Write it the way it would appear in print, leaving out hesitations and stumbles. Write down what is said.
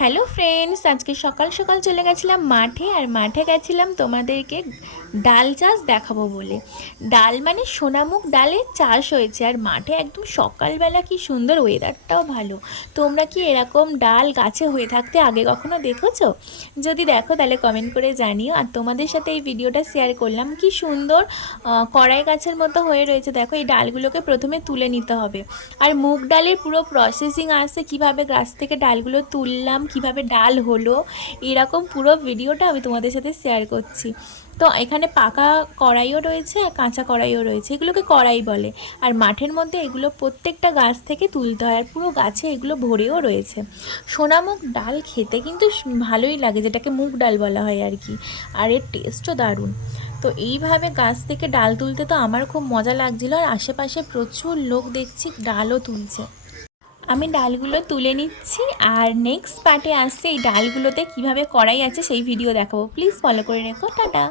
Hello friends, আজকে সকাল সকাল চলে গেছিলাম মাঠে। আর মাঠে গেছিলাম তোমাদেরকে ডাল চাষ দেখাবো বলে। ডাল মানে সোনামুখ ডালের চাষ হয়েছে। আর মাঠে একদম সকালবেলা কি সুন্দর, ওয়েদারটাও ভালো। তোমরা কি এরকম ডাল গাছে হয়ে থাকতে আগে কখনো দেখেছো? যদি দেখো তাহলে কমেন্ট করে জানিও। আর তোমাদের সাথে এই ভিডিওটা শেয়ার করলাম। কি সুন্দর কড়াই গাছের মতো হয়ে রয়েছে। দেখো, এই ডালগুলোকে প্রথমে তুলে নিতে হবে। আর মুগ ডালের পুরো প্রসেসিং আছে, কিভাবে গাছ থেকে ডালগুলো তুললাম, কিভাবে ডাল হলো, এরকম পুরো ভিডিওটা আমি তোমাদের সাথে শেয়ার করছি। তো এখানে পাকা কড়াইও রয়েছে আর কাঁচা কড়াইও রয়েছে, এগুলোকে কড়াই বলে। আর মাঠের মধ্যে এগুলো প্রত্যেকটা গাছ থেকে তুলতে হয়, আর পুরো গাছে এগুলো ভরেও রয়েছে। সোনামুগ ডাল খেতে কিন্তু ভালোই লাগে, যেটাকে মুগ ডাল বলা হয় আর কি। আর এর টেস্টও দারুণ। তো এইভাবে গাছ থেকে ডাল তুলতে তো আমার খুব মজা লাগছিলো। আর আশেপাশে প্রচুর লোক দেখছি ডালও তুলছে। আমি ডালগুলো তুলে নিচ্ছি। আর নেক্সট পার্টে আসছে এই ডালগুলোতে কিভাবে কড়াই আছে সেই ভিডিও দেখাবো। প্লিজ ফলো করে রেখো। টাটা।